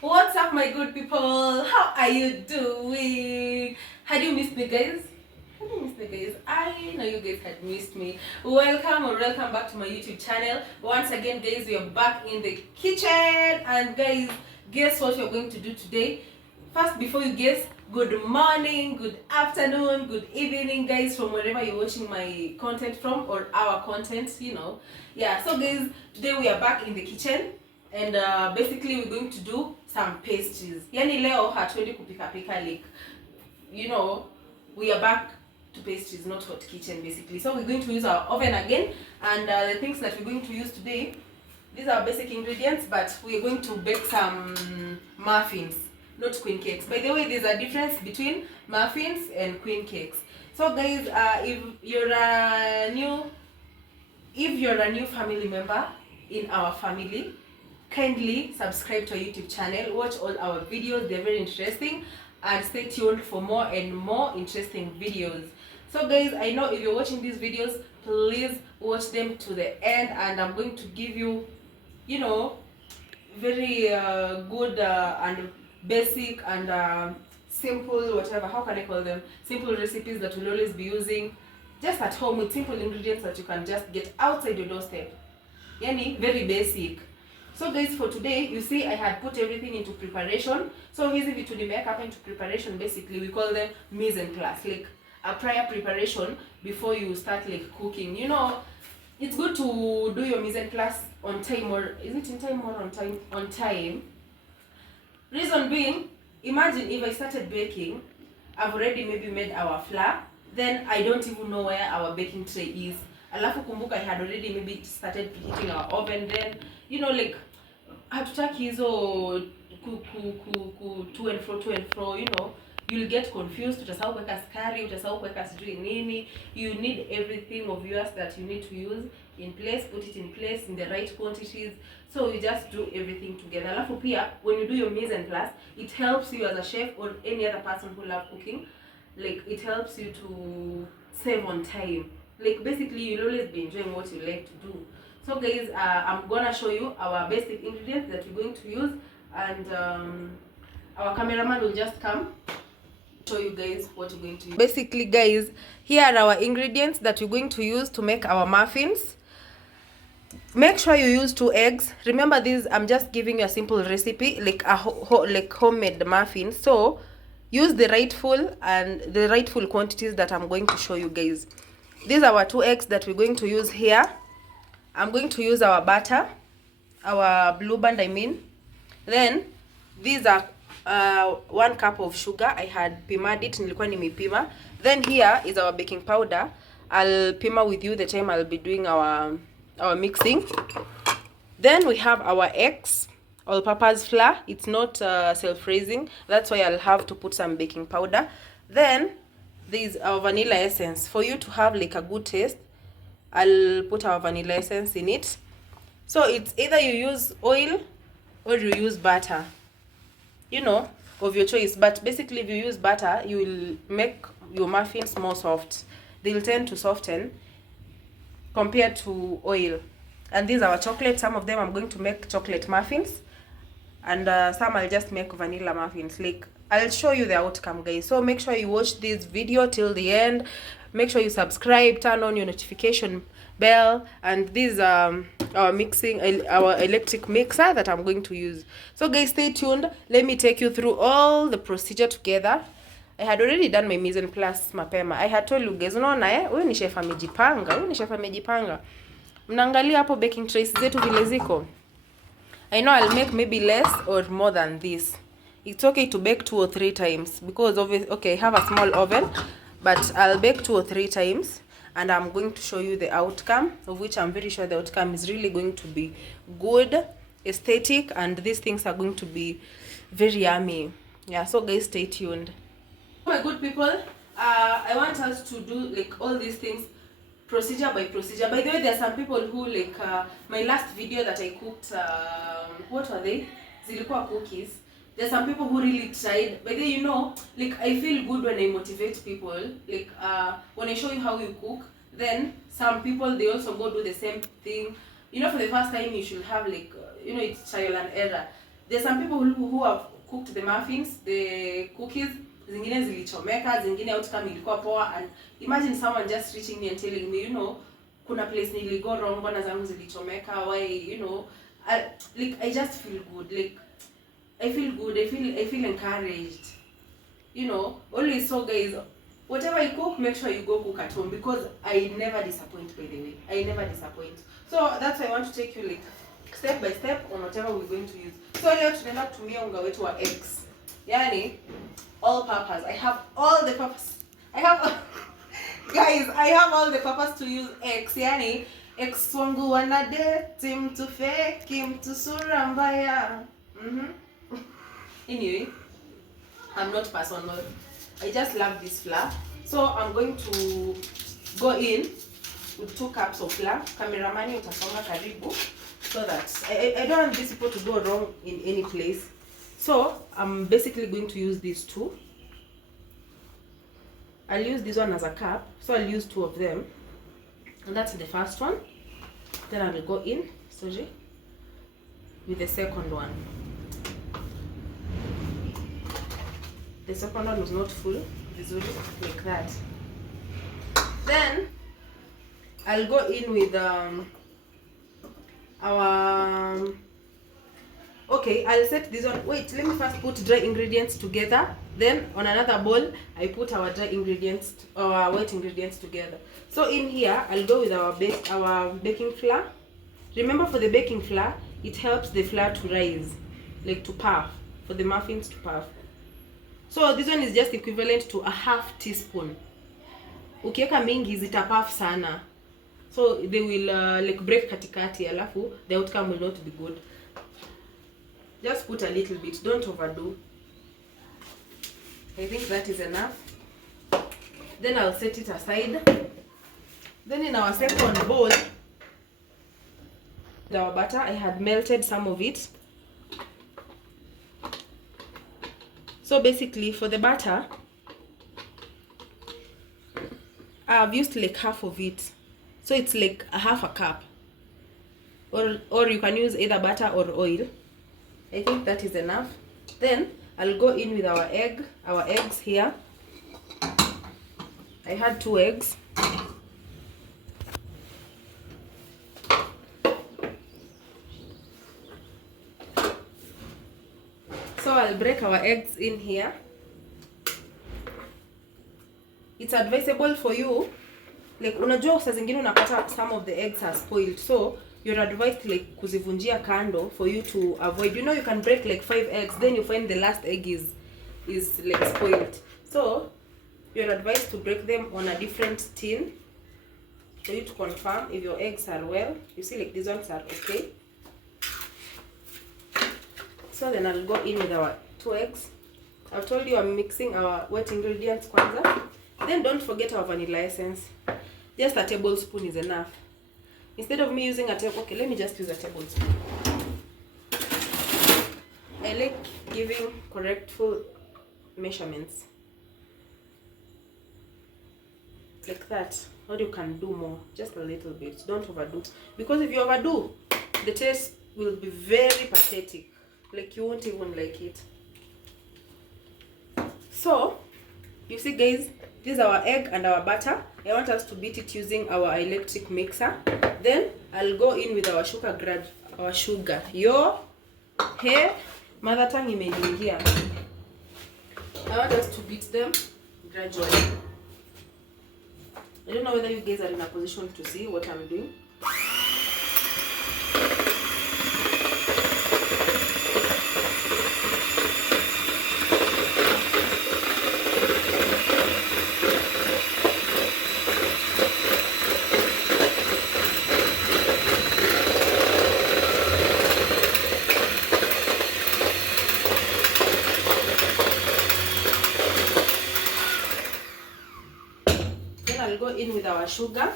What's up, my good people? How are you doing? Had you missed me, guys? Had you missed me, guys? I know you guys had missed me. Welcome back to my YouTube channel. Once again, guys, we are back in the kitchen. And guys, guess what we're going to do today? First, before you guess, good morning, good afternoon, good evening, guys, from wherever you're watching my content from, or our content, you know. Yeah, so guys, today we are back in the kitchen. And basically we're going to do some pastries. Yani leo hatuendi kupika pika, like, you know, we are back to pastries, not hot kitchen basically. So we're going to use our oven again, and the things that we're going to use today, these are basic ingredients, but we're going to bake some muffins, not queen cakes. By the way, there's a difference between muffins and queen cakes. So guys, if you're a new family member in our family, kindly subscribe to our YouTube channel, watch all our videos, they're very interesting, and stay tuned for more and more interesting videos. So guys, I know if you're watching these videos, please watch them to the end, and I'm going to give you, you know, very good and basic and simple, whatever, how can I call them, simple recipes that we'll always be using just at home with simple ingredients that you can just get outside your doorstep. Yani, very basic. So guys, for today, you see I had put everything into preparation. So hizi vitu nimeweka hapa into preparation, basically we call them mise en place, like a prior preparation before you start like cooking. You know, it's good to do your mise en place on time, or is it in time or on time? On time. Reason being, imagine if I started baking, I've already maybe made our flour, then I don't even know where our baking tray is. Alafu kumbuka, I had already maybe started preheating our oven, then, you know, like, hatutaki hizo to and fro, you know, you'll get confused, utasahau kuweka sukari, utasahau kuweka sijui nini. You need everything of yours that you need to use in place, put it in place in the right quantities, so you just do everything together. Alafu pia, when you do your mise en place, it helps you as a chef or any other person who love cooking, like, it helps you to save on time. Like, basically, you'll always be enjoying what you like to do. So guys, I'm gonna show you our basic ingredients that we're going to use, and our cameraman will just come show you guys what we're going to use. Basically guys, here are our ingredients that we're going to use to make our muffins. Make sure you use 2 eggs. Remember, this I'm just giving you a simple recipe, like a like homemade muffins. So use the rightful quantities that I'm going to show you guys. These are our 2 eggs that we're going to use here. I'm going to use our butter, our blue band I mean. Then these are 1 cup of sugar. I had pimed it, nilikuwa nimepima. Then here is our baking powder. I'll pima with you the time I'll be doing our mixing. Then we have our eggs, all-purpose flour. It's not self-raising, that's why I'll have to put some baking powder. Then there's our vanilla essence. For you to have like a good taste, I'll put our vanilla essence in it. So it's either you use oil or you use butter, you know, of your choice. But basically, if you use butter, you will make your muffins more soft. They'll tend to soften compared to oil. And these are our chocolate. Some of them I'm going to make chocolate muffins, and some I'll just make vanilla muffins. Like, I'll show you the outcome, guys. So make sure you watch this video till the end. Make sure you subscribe, turn on your notification bell, and this is our electric mixer that I'm going to use. So guys, stay tuned. Let me take you through all the procedure together. I had already done my mise en place mapema. I had told you guys, unaona huyu ni chef amejipanga. Mnaangalia hapo baking trays zetu vile ziko. I know I'll make maybe less or more than this. It's okay to bake 2 or 3 times because okay, I have a small oven, but I'll bake 2 or 3 times, and I'm going to show you the outcome, of which I'm very sure the outcome is really going to be good, aesthetic, and these things are going to be very yummy. Yeah, so guys, stay tuned. My good people, I want us to do like all these things procedure by procedure. By the way, there are some people who like my last video that I cooked, what were they? Zilikuwa cookies. There are some people who really tried. By the way, you know, like, I feel good when I motivate people. Like, when I show you how you cook, then some people, they also go do the same thing. You know, for the first time you should have like it's trial and error. There's some people who have cooked the muffins, the cookies, zingine zilichomeka, zingine outcome ilikuwa poa, and imagine someone just reaching me and telling me, kuna place niligo wrong, mbona zangu zilichomeka, why, I just feel good. Like I feel good, I feel encouraged. Always. So guys, whatever you cook, make sure you go cook at home, because I never disappoint, by the way. I never disappoint. So that's why I want to take you like step by step on whatever we're going to use. So leo tunaenda kutumia unga wetu wa eggs. Yani all purpose. I have all the purpose. Guys, I have all the purpose to use eggs. Yani ex wangu wanadate mtu fake, mtu sura mbaya. Anyway, I'm not personal. I just love this flour. So I'm going to go in with 2 cups of flour. Cameraman utasonga karibu, so that I don't want these people to go wrong in any place. So I'm basically going to use these 2. I'll use this one as a cup, so I'll use 2 of them, and that's the first one. Then I will go in, sorry, with the second one. The second one was not full, like that. Then I'll go in with okay, I'll set this one. Wait, let me first put dry ingredients together. Then on another bowl, I put our wet ingredients together. So in here, I'll go with our baking flour. Remember, for the baking flour, it helps the flour to rise, like to puff, for the muffins to puff. So this one is just equivalent to a half teaspoon. Ukiweka mingi zitapuff sana, so they will like break katikati, alafu the outcome will not be good. Just put a little bit, don't overdo. I think that is enough. Then I'll set it aside. Then in our second bowl, our butter, I had melted some of it. So basically for the butter, I've used like half of it. So it's like a half a cup. Or you can use either butter or oil. I think that is enough. Then I'll go in with our eggs here. I had 2 eggs. So I'll break our eggs in here. It's advisable for you, like unajua saa zingine unapata some of the eggs are spoiled, so you're advised like kuzivunjia kando for you to avoid. You can break like 5 eggs, then you find the last egg is like spoiled. So you're advised to break them on a different tin for you to confirm if your eggs are well. You see, like these ones are okay. So then I'll go in with our 2 eggs. I've told you I'm mixing our wet ingredients kwanza. Then don't forget our vanilla essence. Just a tablespoon is enough. Instead of me using okay, let me just use a tablespoon. I like giving correctful measurements. Like that. Or you can do more. Just a little bit. Don't overdo. Because if you overdo, the taste will be very pathetic. Like you won't even like it. So, you see guys, this is our egg and our butter. I want us to beat it using our electric mixer. Then I'll go in with our sugar. Yo, hey, mother tongue imeingia. I want us to beat them gradually. I don't know whether you guys are in a position to see what I'm doing. I'll go in with our sugar.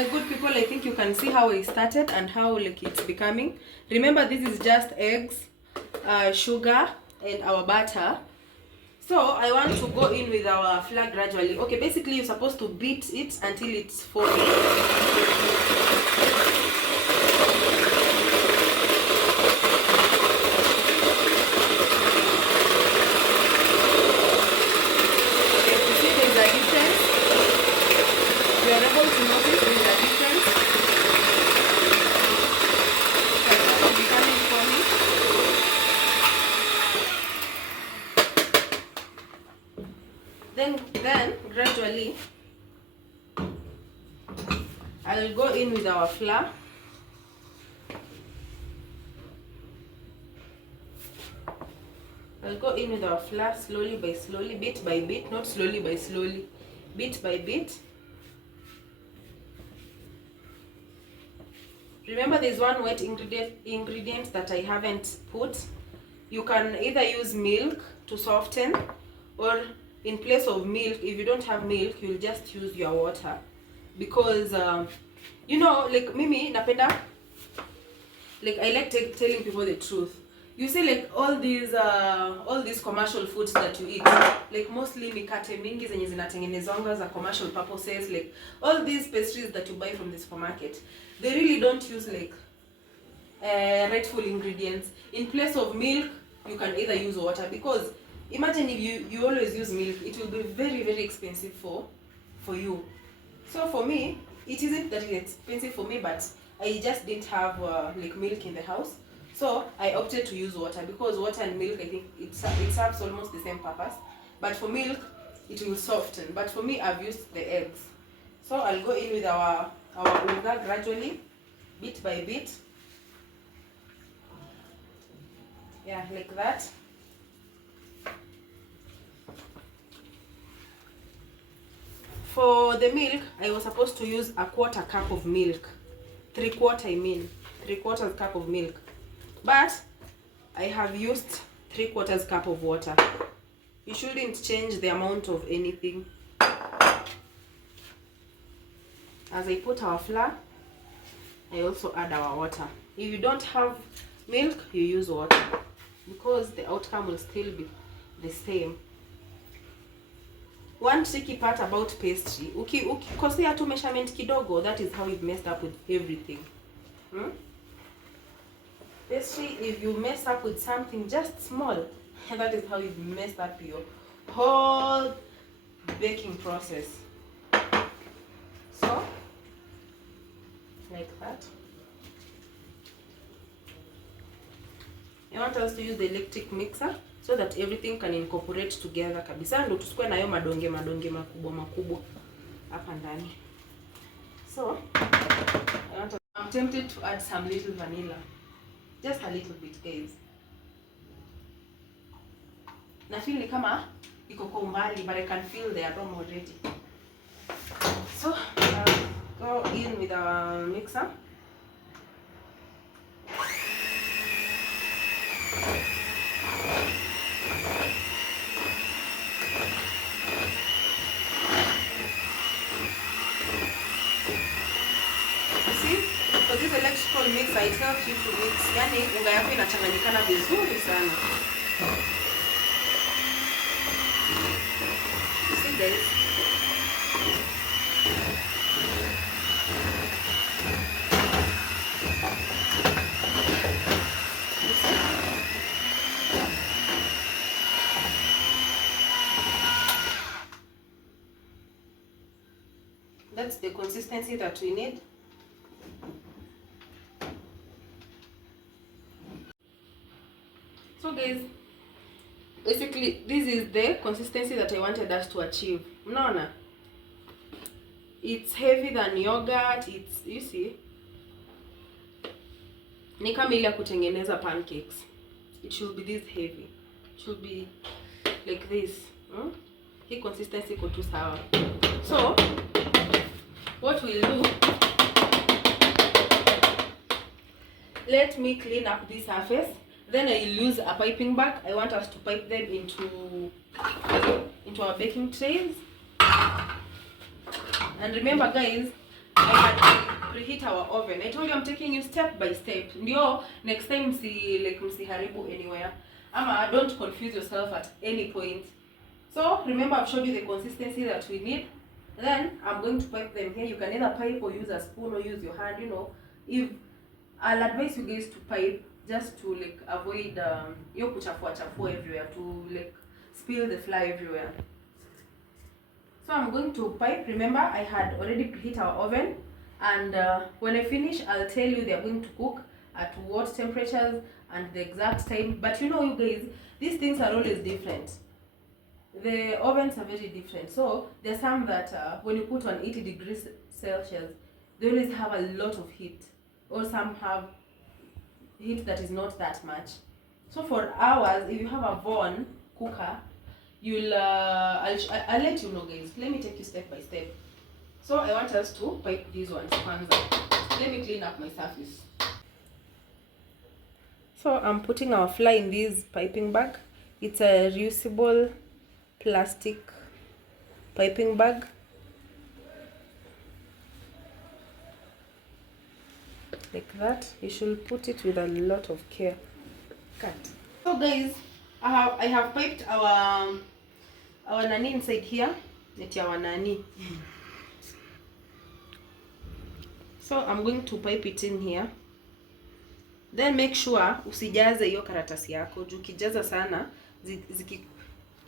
my good people, I think you can see how I started and how like it's becoming. Remember, this is just eggs, sugar, and our butter. So I want to go in with our flour gradually. Okay, basically you're supposed to beat it until it's foaming. Then gradually I will go in with our flour. I'll go in with our flour slowly by slowly, bit by bit, not slowly by slowly, bit by bit. Remember, there's one wet ingredient that I haven't put. You can either use milk to soften, or in place of milk, if you don't have milk, you'll just use your water. Because you know, like mimi napenda, like I like telling people the truth. You see, like all these commercial foods that you eat, like mostly mikate mingi zenye zinatengenezwanga za commercial purposes, like all these pastries that you buy from the supermarket, they really don't use like rightful ingredients. In place of milk, you can either use water, because imagine if you always use milk, it will be very, very expensive for you. So for me, it isn't that expensive for me, but I just didn't have like milk in the house. So I opted to use water, because water and milk, I think it serves almost the same purpose. But for milk, it will soften. But for me, I've used the eggs. So I'll go in with our unga gradually, bit by bit. Yeah, like that. For the milk, I was supposed to use a quarter cup of milk. 3/4 cup of milk. But I have used 3/4 cup of water. You shouldn't change the amount of anything. As I put our flour, I also add our water. If you don't have milk, you use water, because the outcome will still be the same. One tricky part about pastry, ukikosea tu measurement kidogo, that is how you've messed up with everything. Pastry, if you mess up with something just small, that is how you've messed up your whole baking process. So, like that. I want us to use the electric mixer so that everything can incorporate together kabisa, ndo tusikue nayo madonge makubwa hapa ndani. So, I'm tempted to add some little vanilla. Just a little bit, guys. Na feel ni kama iko kwa umbali, but I can feel the aroma already. So, go in with our mixer. So this electrical mixer, it helps you to mix. Yani unga yako inachanganyikana vizuri sana. You see guys? You see? That's the consistency that we need. So guys, basically this is the consistency that I wanted us to achieve. Mnaona? It's heavy than yogurt. It's, you see, ni kama ile ya kutengeneza pancakes. It should be this heavy. It should be like this. Hii consistency iko tu sawa. So what we'll do, let me clean up this surface. Then I'll use a piping bag. I want us to pipe them into our baking trays. And remember guys, had preheat our oven. I told you I'm taking you step by step. Ndio next time msiharibu anywhere. Don't confuse yourself at any point. So remember, I've showed you the consistency that we need. Then I'm going to pipe them here. You can either pipe or use a spoon or use your hand. You know, if I'll advise you guys to pipe just to avoid yo kuchafua everywhere, to spill the flour everywhere. So I'm going to pipe. Remember, I had already preheat our oven, and when I finish, I'll tell you they are going to cook at what temperatures and the exact time. But you know, you guys, these things are always different. The ovens are very different. So there's some that when you put on 80 degrees Celsius, they always have a lot of heat, or some have heat that is not that much. So for ours, if you have a Vaughan cooker, you'll I'll let you know, guys. Let me take you step by step. So I want us to pipe these ones. Let me clean up my surface. So I'm putting our flour in this piping bag. It's a reusable plastic piping bag. Like that. You should put it with a lot of care. Cut. So guys, I have piped our nani inside here. It's our nani. So I'm going to pipe it in here. Then make sure usijaze hiyo karatasi yako. Juu ukijaza sana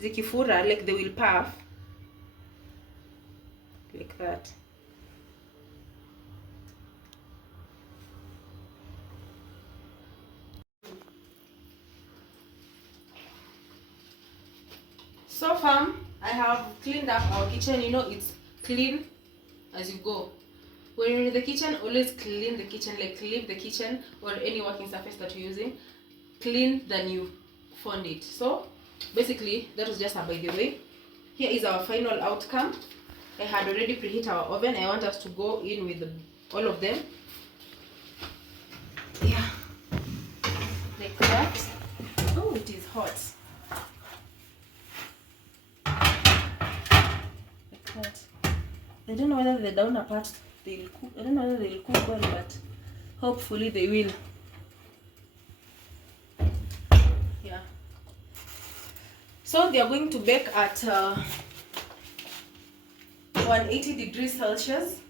zikifura, like they will puff like that. So far, I have cleaned up our kitchen. You know, it's clean as you go. When you're in the kitchen, always clean the kitchen, like leave the kitchen or any working surface that you're using clean than you found it. So basically, that was just a by the way. Here is our final outcome. I had already preheat our oven. I want us to go in with all of them. Yeah, like that. Oh, it is hot. Like that. I don't know whether the downer part they'll cook. I don't know whether they'll cook well, but hopefully they will. Yeah. So they are going to bake at 180 degrees Celsius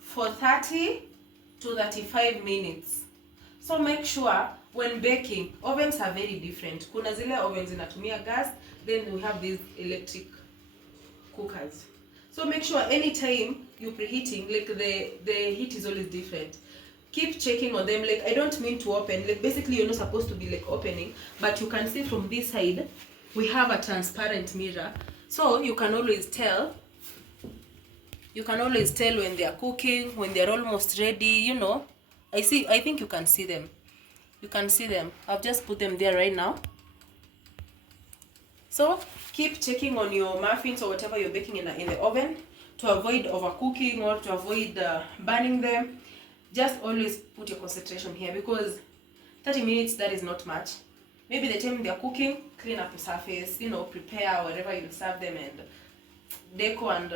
for 30 to 35 minutes. So make sure when baking, ovens are very different. Kuna zile ovens inatumia gas, then we have these electric cookers. So make sure anytime you're preheating, like the heat is always different. Keep checking on them. Like I don't mean to open, like basically you're not supposed to be like opening, but you can see from this side we have a transparent mirror, so you can always tell. You can always tell when they are cooking, when they are almost ready. You know, I think you can see them. You can see them. I've just put them there right now. So keep checking on your muffins or whatever you're baking in the oven to avoid overcooking or to avoid burning them. Just always put your concentration here, because 30 minutes, that is not much. Maybe the time they're cooking, clean up your surface, you know, prepare whatever you serve them and deco, and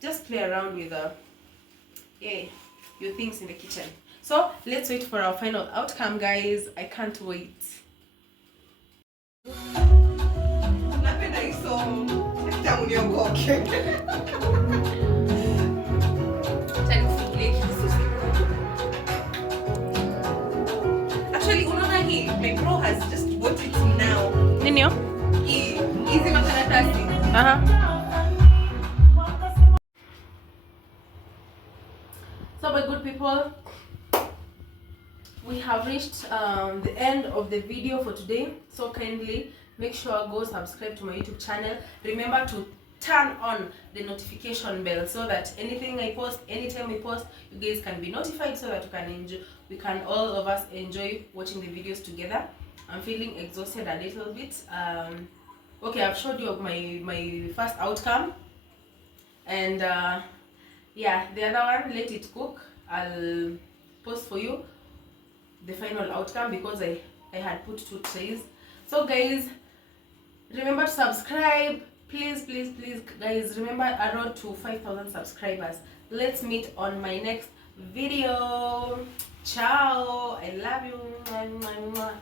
just play around with your things in the kitchen. So let's wait for our final outcome, guys. I can't wait. Actually, unaona hii, my bro has just bought it now. Ninyo? Hizi makaratasi. So my good people, we have reached the end of the video for today. So kindly make sure go subscribe to my YouTube channel. Remember to turn on the notification bell so that anything I post, anytime we post, you guys can be notified, so that we can all of us enjoy watching the videos together. I'm feeling exhausted a little bit. Okay, I've showed you my first outcome, and yeah, the other one, let it cook. I'll post for you the final outcome, because I had put 2 trays. So guys, remember to subscribe. Please guys, remember, a road to 5,000 subscribers. Let's meet on my next video. Ciao. I love you. Mwah, mwah, mwah.